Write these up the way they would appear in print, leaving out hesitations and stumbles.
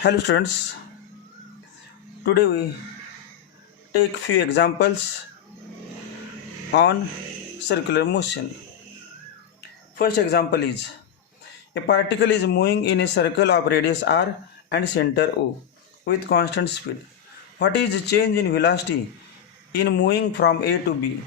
Hello students, today we take few examples on circular motion. First example is a particle is moving in a circle of radius r and center O with constant speed. What is the change in velocity in moving from A to B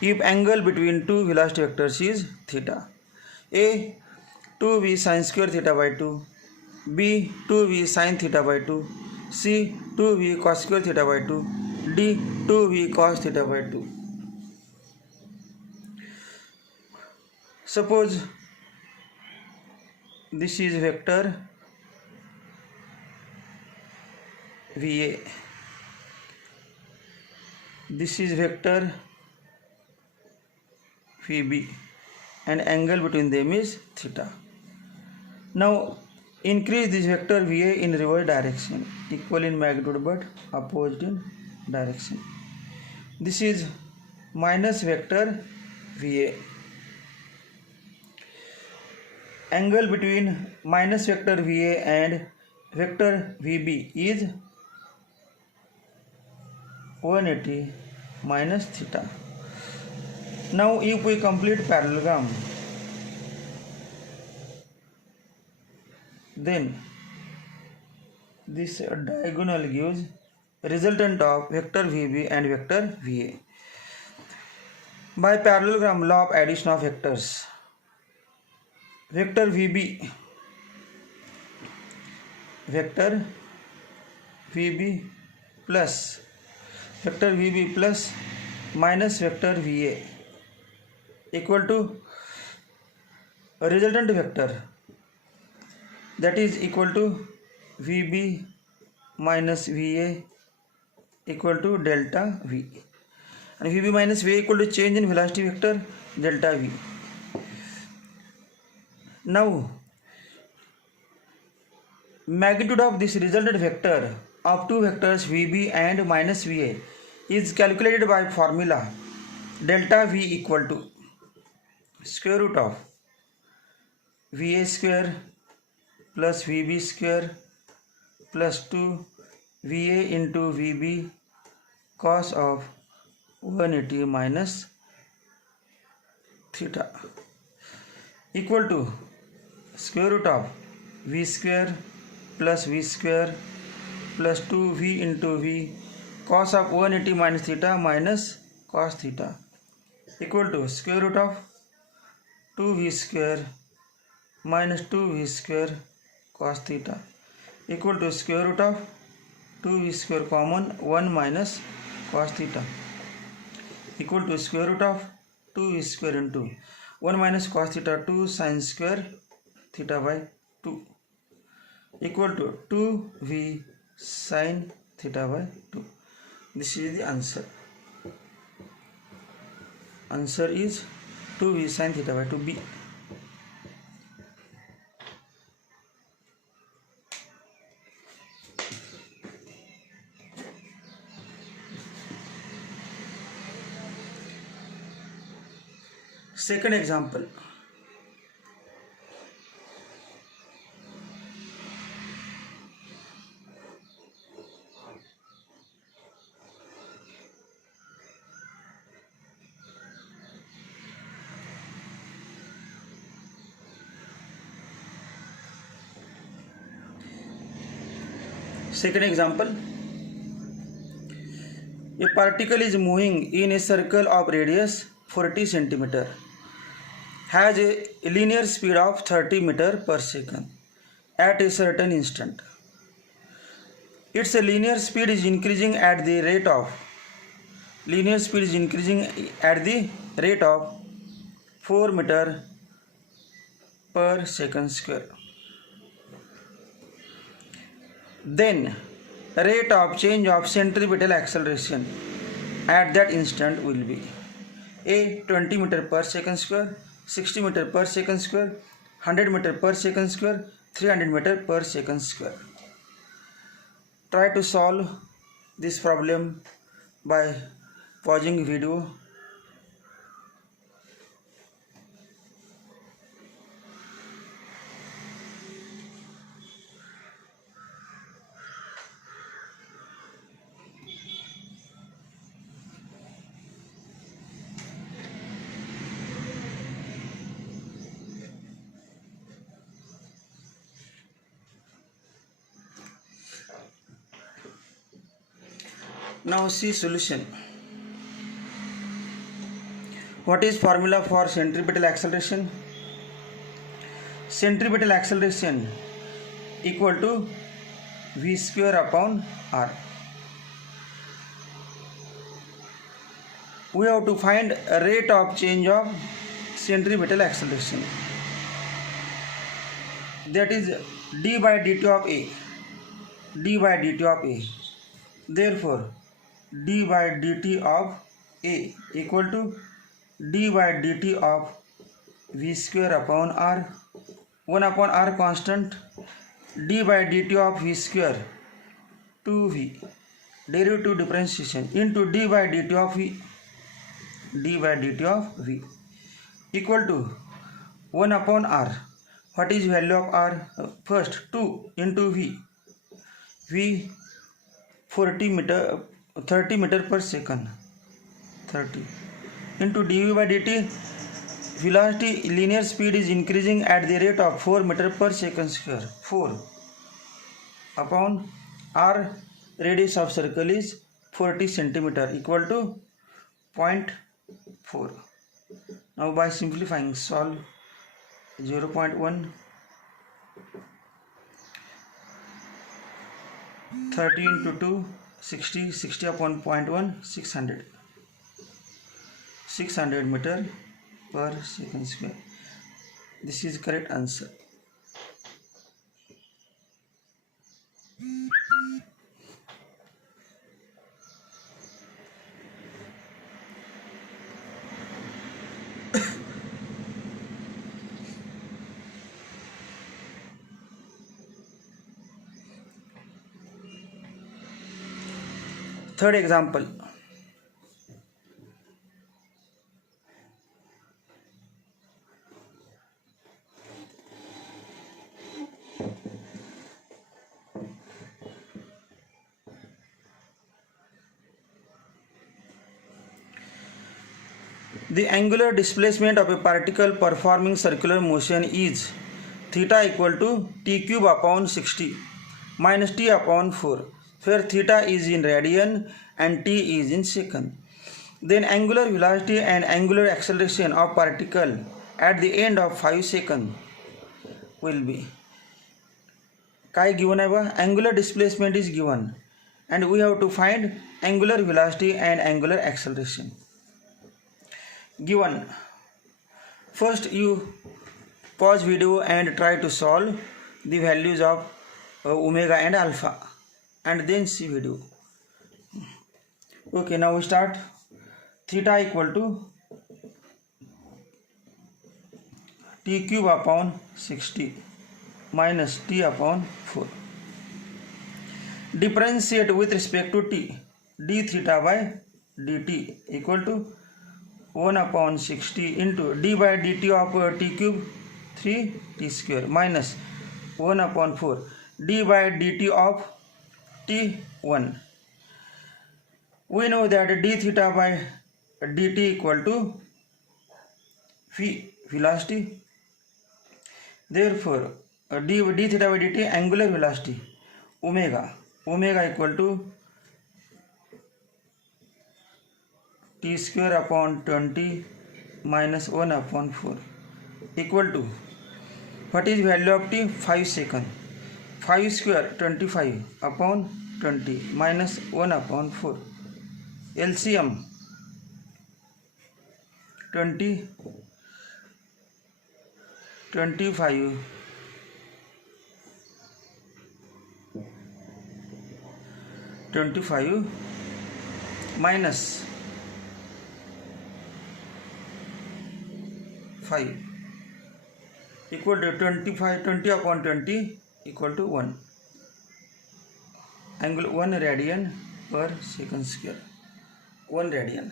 if angle between two velocity vectors is theta? A 2v sin square theta by 2, B 2v sin theta by 2, C 2v cos square theta by 2, D 2v cos theta by 2. Suppose this is vector VA, this is vector VB, and angle between them is theta. Now increase this vector VA in reverse direction, equal in magnitude but opposite in direction. This is minus vector VA. Angle between minus vector VA and vector VB is 180 minus theta. Now if we complete parallelogram, then this diagonal gives resultant of vector VB and vector VA. By parallelogram law of addition of vectors, vector VB plus minus vector VA equal to a resultant vector, that is equal to VB minus VA equal to delta V, and VB minus VA equal to change in velocity vector delta V. Now magnitude of this resultant vector of two vectors VB and minus VA is calculated by formula delta V equal to square root of VA square plus VB square plus 2 VA into VB cos of 180 minus theta equal to square root of V square plus 2V into V cos of 180 minus theta minus cos theta equal to square root of 2V square minus 2V square cos theta equal to square root of 2V square common 1 minus cos theta equal to square root of 2V square into 1 minus cos theta 2 sin square theta by 2 equal to 2V sin theta by 2. This is the answer. Answer is 2V sin theta by 2 B. Second example. Second example. A particle is moving in a circle of radius 40 cm, has a linear speed of 30 meter per second at a certain instant. Its linear speed is increasing at the rate of 4 meter per second square. Then rate of change of centripetal acceleration at that instant will be A 20 meter per second square, 60 meter per second square, 100 meter per second square, 300 meter per second square. Try to solve this problem by pausing video. Now see solution. What is formula for centripetal acceleration? Centripetal acceleration equal to v square upon r. We have to find a rate of change of centripetal acceleration, that is d by dt of a. d by dt of a. Therefore d by dt of a equal to d by dt of v square upon r. 1 upon r constant. d by dt of v square 2v, derivative differentiation, into d by dt of v. d by dt of v equal to 1 upon r. What is value of r? First 2 into v. v 30 meter per second. 30 into dv by dt. Velocity linear speed is increasing at the rate of 4 meter per second square. 4 upon r, radius of circle is 40 centimeter, equal to 0.4. Now by simplifying, solve 0.1, 30 into 2, 60, 60 upon 0.1, 600 meter per second square. This is correct answer. Third example. The angular displacement of a particle performing circular motion is theta equal to t cube upon 60 minus t upon 4, where theta is in radian and t is in second. Then angular velocity and angular acceleration of particle at the end of 5 seconds will be. काय given आहे बा? Angular displacement is given and we have to find angular velocity and angular acceleration. Given. First you pause video and try to solve the values of omega and alpha and then see video. Okay, now we start. Theta equal to t cube upon 60 minus t upon 4. Differentiate with respect to t. d theta by dt equal to 1 upon 60 into d by dt of t cube 3 t square minus 1 upon 4 d by dt of t 1. We know that d theta by dt equal to v, velocity. Therefore d theta by dt angular velocity omega equal to t square upon 20 minus 1 upon 4 equal to, what is value of t? 5 seconds. 5 square 25 upon 20 minus 1 upon 4. LCM 20 25 25 minus 5 equal to 25, 20 upon 20 equal to 1. Angle 1 radian per second square. 1 radian.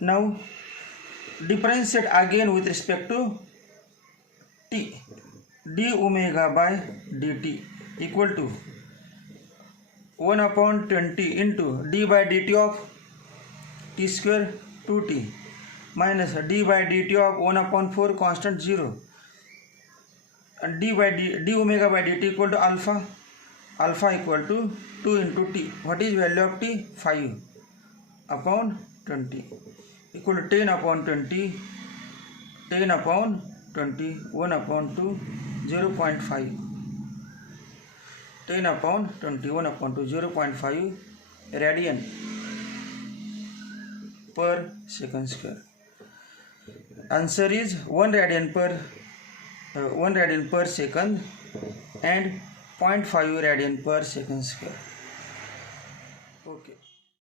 Now differentiate again with respect to t. d omega by dt equal to 1 upon 20 into d by dt of t square 2t minus d by dt of 1 upon 4 constant 0 and d omega by dt equal to alpha alpha equal to 2 into t. What is value of t? 5 upon 20 equal to 10 upon 20, 10 upon 20, 1 upon 2, 0.5, 10 upon 20, 1 upon 2, 0.5 radian per second square. Answer is 1 radian per second and 0.5 radian per second square. Okay.